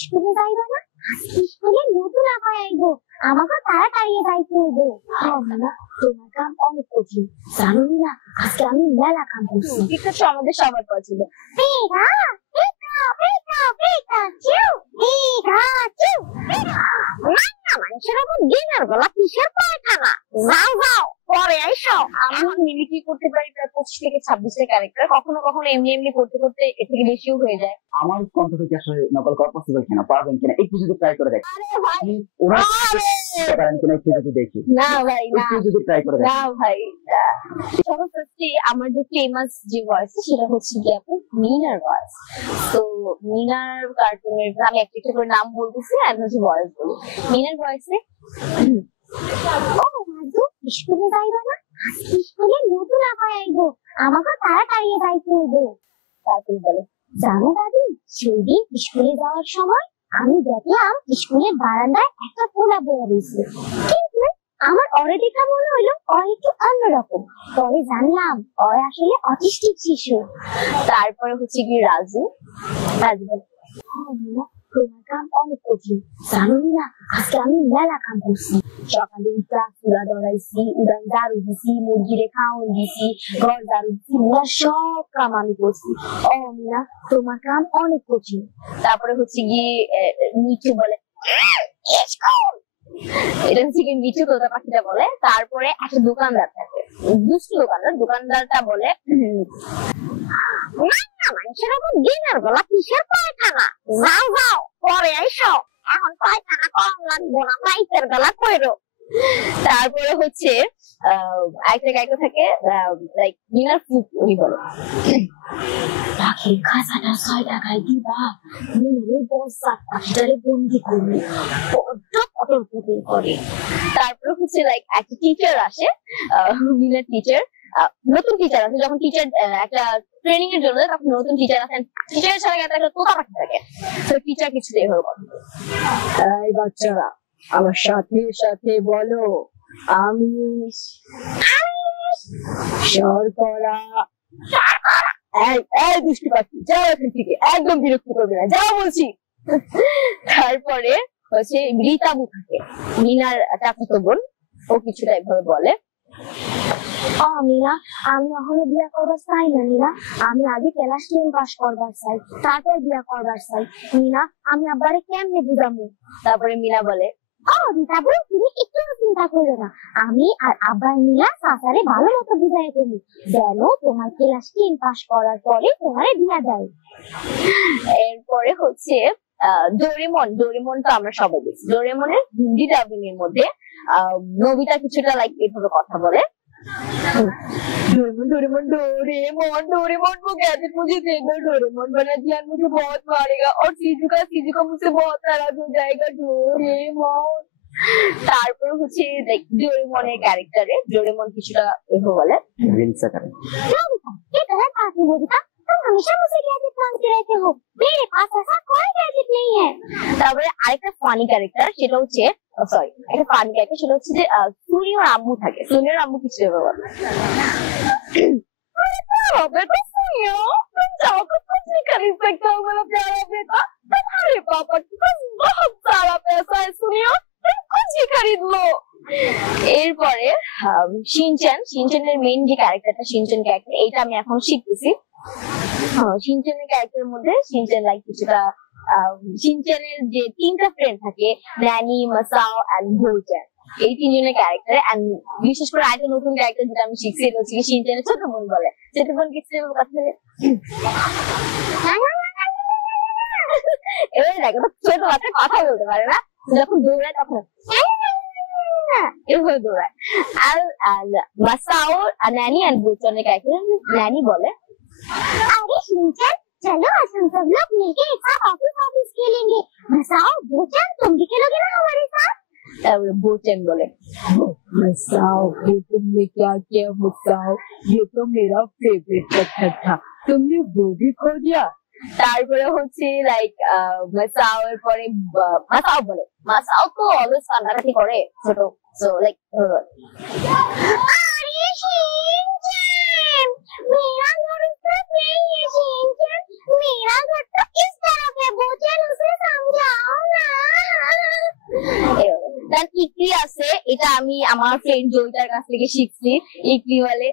স্কুলে যাইবা না? স্কুলে নতুন আপায় আইবো, আমাকে তাড়াতাড়ি যাইতে হইবে। না, তোমার কাম অনেক কঠিন, জানো না? আজকে আমি মেলা কাম করছি। পিকাচু আমাদের সবার পছন্দ। Pika Pika Pika Pikachu Pikachu Pika. মানুষের উপর দিনের বেলা কিসের পায়খানা? যাও যাও, পরে আইসো। আমি মিমিক্রি করতে পারি প্রায় 25 থেকে 26টা ক্যারেক্টার। কখনো কখনো এমনি এমনি করতে করতে এর থেকে বেশিও হয়ে যায়। আমার কণ্ঠ থেকে আসলে নকল করা পসিবল কিনা, পারবেন কিনা একটু যদি ট্রাই করে দেখেন। আরে ভাই, ওরা পারেন কিনা একটু যদি দেখি। না ভাই না, একটু যদি ট্রাই করে দেখেন। না ভাই। সবার ফার্স্টে আমার যে ফেমাস যে ভয়েস সেটা হচ্ছে কি আপু মিনার ভয়েস। তো মিনার কার্টুনের আমি একটা একটা করে নাম বলতেছি আর হচ্ছে ভয়েস বলি। মিনার ভয়েসে ও মাদু, স্কুলে যাইবা না? স্কুলে নতুন আপায় আইবো, আমাকে তাড়াতাড়ি যাইতে হইবে। তারপরে বলে, জানো দাদি, সেদিন স্কুলে যাওয়ার সময় আমি দেখলাম স্কুলের বারান্দায় একটা পোলা বয়ে রয়েছে, কিন্তু আমার ওরে দেখা মনে হইলো ও একটু অন্যরকম। পরে জানলাম ও আসলে অটিস্টিক শিশু। তারপরে হচ্ছে কি রাজু। রাজু বলে, তোমার কাম অনেক কঠিন, জানো না? আজকে আমি মেলা কাম করছি। সকালে ক্লাস তুলা ধরাইছি, উড়ান ঝাড়ু দিছি, মুরগিরে খাওয়ান দিছি, ঘর ঝাড়ু দিছি, সব কাম আমি করছি। ও মিনা, তোমার কাম অনেক কঠিন। তারপরে হচ্ছে গিয়ে মিঠু বলে, এটা হচ্ছে কি মিঠু তোতা পাখিটা বলে। তারপরে একটা দোকানদার থাকে, দুষ্টু দোকানদার। দোকানদারটা বলে, মানুষের উপর দিনের বেলা কিসের পায়খানা? যাও যাও, পরে আইসো। এখন পায়খানা কম লাগবো না, রাইতের বেলা কইরো। তারপরে হচ্ছে একটা গায়িকা থাকে লাইক মিনার ফুক, উনি বলে, পাখির খাঁচাটা 6 টাকায় দিবা, মিনারের বস্তা পাখিটারে বন্দি করবে, বড্ড কটর করে। তারপরে হচ্ছে লাইক একটা টিচার আসে, মিনার টিচার, নতুন টিচার আছে। যখন টিচার একটা ট্রেনিং এর জন্য তখন নতুন টিচার আসেন, টিচারের সাথে একটা তোতা পাখি থাকে। তো টিচার কিছু এইভাবে কথা বলে, এই বাচ্চারা আমার সাথে সাথে বলো, আমি শর্করা। এই দুষ্টু পাখি, যাও এখান থেকে, একদম বিরক্ত করবে না, যাও বলছি। তারপরে হচ্ছে রীতাবু থাকে, মিনার চাচাতো বোন, ও কিছুটা এভাবে বলে, মিনা, আমি এখনো বিয়া করবার চাই না মিনা, আমি আগে ক্লাস 10 পাস করবার চাই, তারপর বিয়া করবার চাই। মিনা, আমি আব্বারে কেমনে বুঝাবো? তারপরে মিনা বলে, রীতাবু, তুমি একটু চিন্তা করো না, আমি আর আব্বা মিলা চাচারে ভালো মতো বুঝাই দেবো, যেন তোমার ক্লাস 10 পাস করার পরে তোমারে বিয়া দেয়। এরপরে হচ্ছে ডোরেমন। ডোরেমন তো আমরা সবাই দেখি। ডোরেমনের হিন্দি ডাবিং এর মধ্যে নবিতা কিছুটা লাইক এভাবে কথা বলে, डोरेमोन डोरेमोन डोरेमोन डोरेमोन को गैजेट मुझे दे दो, डोरेमोन बना दिया मुझे बहुत मारेगा और सीजू का मुझसे बहुत नाराज हो जाएगा, डोरेमोन। তারপর হচ্ছে ডোরেমনের ক্যারেক্টারে ডোরেমন কিছুটা এভাবে বলে, রিলস করে। ये तो है काफी बोलता, तुम हमेशा मुझे गैजेट मांगते रहते हो, मेरे पास ऐसा कोई गैजेट नहीं है। তারপরে আরেকটা ফানি ক্যারেক্টার, সেটা হচ্ছে সরি একটা ফানি ক্যারেক্টার, সেটা হচ্ছে যে সুনিয়র আম্মু থাকে। সুনিয়র আম্মু কিছু এভাবে বলে, बेटा सुनियो, तुम जाओ तो कुछ नहीं खरीद सकते हो मेरा प्यारा बेटा, तुम्हारे पापा के पास बहुत सारा पैसा है, सुनियो तुम कुछ ही खरीद लो। এরপরে শিনচ্যানের মেইন যে ক্যারেক্টারটা, শিনচ্যান ক্যারেক্টার, এইটা আমি এখন শিখতেছি। শিনচ্যানের ক্যারেক্টারের মধ্যে শিনচ্যান লাইক কিছুটা শিনচ্যানের যে 3টা ফ্রেন্ড থাকে, ন্যানি, মাসাও এন্ড বোচান, এই 3জনের ক্যারেক্টার। এন্ড বিশেষ করে আরেকটা নতুন ক্যারেক্টার যেটা আমি শিখছি, এটা হচ্ছে শিনচ্যানের ছোট বোন বলে। ছোট বোন কিছু কথা এবার দেখো, ছোট বাচ্চা কথা বলতে পারে না, যখন দৌড়ায় তখন এভাবে দৌড়ায়। আর মাসাও ন্যানি এন্ড বোচানের ক্যারেক্টার, ন্যানি বলে, अरे शिनचैन, चलो आज हम सब लोग मिलके एक साथ ऑफिस खेलेंगे। मसाओ, बोचन, तुम भी खेलोगे ना हमारे साथ? তারপরে বোচেন বলে, मसाओ ये तुमने क्या किया मसाओ, ये तो मेरा फेवरेट पत्थर था, तुमने वो भी खो दिया। তারপরে হচ্ছে লাইক মাসাও এর পরে মাসাও বলে, মাসাও তো অলওয়েজ কান্নাকাটি করে ছোট, সো লাইক अरे शिनचैन, मेरा घर इस तरफ नहीं है शिनचैन, मेरा घर तो इस तरफ है, बोचन उसे समझा। এটা আমি আমার ফ্রেন্ড জয়িতার কাছ থেকে শিখছি ইকলি বলে।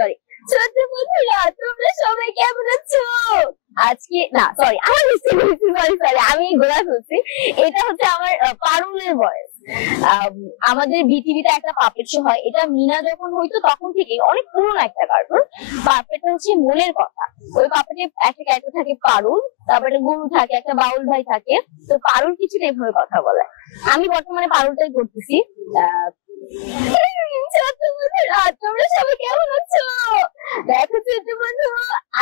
সরি ছোট বন্ধুরা তোমরা সবাই কেমন আছো? আজকে না সরি আমি গোলা ফেলছি। এটা হচ্ছে আমার পারুলের ভয়েস। আমাদের বিটিভিতে একটা পাপেট শো হয়, এটা মিনা যখন হইতো তখন থেকে, অনেক পুরনো একটা কার্টুন। পাপেটটা হচ্ছে মনের কথা। ওই পাপেটে একটা ক্যারেক্টার থাকে পারুল, তারপরে একটা গরু থাকে, একটা বাউল ভাই থাকে। তো পারুল কিছুটা এভাবে কথা বলে। আমি বর্তমানে পারুলটাই করতেছি। তোমরা সবাই কেমন আছো? দেখো ছোট বন্ধু,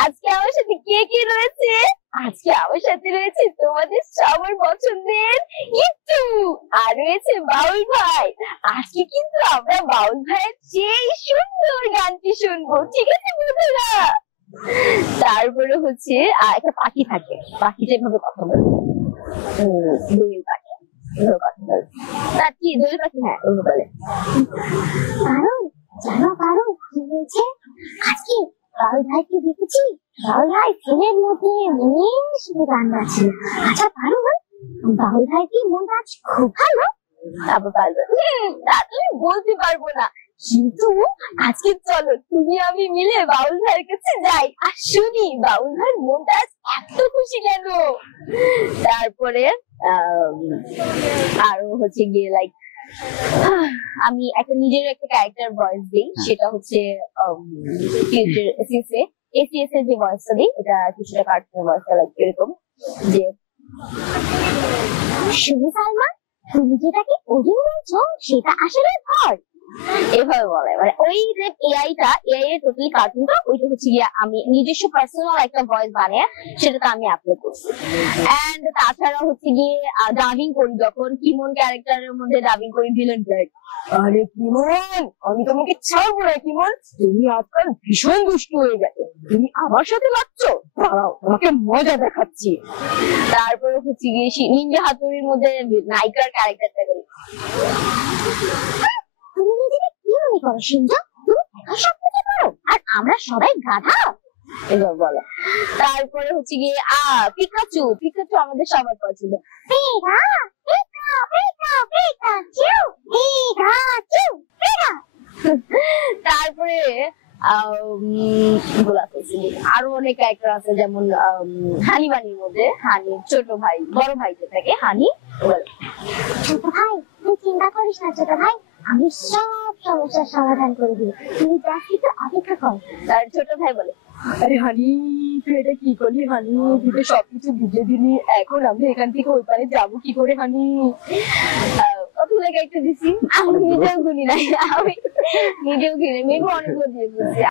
আজকে আমার সাথে কে কে রয়েছে? আজকে আমার সাথে রয়েছে তোমাদের সবার পছন্দের ইট্টু, আর রয়েছে বাউল ভাই। আজকে কিন্তু আমরা বাউল ভাইয়ের সেই সুন্দর গানটি শুনবো, ঠিক আছে বন্ধুরা? তারপরে হচ্ছে একটা পাখি থাকে, পাখিটা এভাবে কথা বলে, দোয়েল পাখি কথা বলে। তার কি দোয়েল পাখি? হ্যাঁ ওগুলো বলে। জানো পারো কি হয়েছে আজকে? বাউল ভাইকে দেখেছি, বাউল ভাই ফোনের মধ্যে শুধু গান গাচ্ছিল। আচ্ছা পারো বাউল ভাই কি মনটা আজ খুব ভালো? তারপর পারবে তা তুমি বলতে পারবো না, কিন্তু আজকে চলো তুমি আমি মিলে বাউল ভাইয়ের কাছে যাই আর শুনি বাউল ভাইয়ের মনটা আজ এত খুশি কেন। তারপরে আরো হচ্ছে গিয়ে লাইক আমি একটা নিজের একটা ক্যারেক্টার ভয়েস দিই, সেটা হচ্ছে এসিএস এর যে ভয়েসটা দিই, এটা কিছুটা কার্টুনের ভয়েসটা লাইক এরকম যে শুনি সালমা, তুমি যেটাকে ওজন বলছো সেটা আসলে ভর, এভাবে বলে। মানে ওই যে এআই এর টোটালি কার্টুনটা, ওইটা হচ্ছে গিয়ে আমি নিজস্ব পার্সোনাল একটা ভয়েস বানিয়ে সেটাতে আমি আপলোড করছি। এন্ড তাছাড়া হচ্ছে গিয়ে ডাবিং করি, যখন কিমন ক্যারেক্টারের মধ্যে ডাবিং করি ভিলেন ক্যারেক্টার। আরে কিমন, আমি তোমাকে ছাড়বো না কিমন, তুমি আজকাল ভীষণ দুষ্টু হয়ে গেছো, তুমি আমার সাথে লাগছো, দাঁড়াও তোমাকে মজা দেখাচ্ছি। তারপরে হচ্ছে গিয়ে নিনজা হাতুড়ির মধ্যে নায়িকার ক্যারেক্টারটা করি। তুমি নিজেকে কি মনে করো সিনজা? তুমি সব কিছু পারো আর আমরা সবাই গাধা, এবার বলে। তারপরে হচ্ছে গিয়ে পিকাচু আমাদের সবার পছন্দ। Pika Pika Pika Pikachu Pikachu Pika. তারপরে আরো অনেক ক্যারেক্টার আছে, যেমন হানি বানির মধ্যে হানির ছোট ভাই, বড় ভাই যে থাকে হানি। ছোট ভাই তুই চিন্তা করিস না ছোট ভাই, আমি সব সমস্যার সমাধান করে দিই, তুই জাস্ট একটু অপেক্ষা কর। তার ছোট ভাই বলে, আরে হানি তুই এটা কি করলি হানি, তুই তো সবকিছু বুঝে দিলি, এখন আমরা এখান থেকে ওই পারে যাবো কি করে হানি? কতগুলো ক্যারেক্টার দিছি, আমি নিজেও গুনি নাই, আমি নিজেও গুনি, মেঘ অনেকগুলো দিয়ে দিচ্ছি।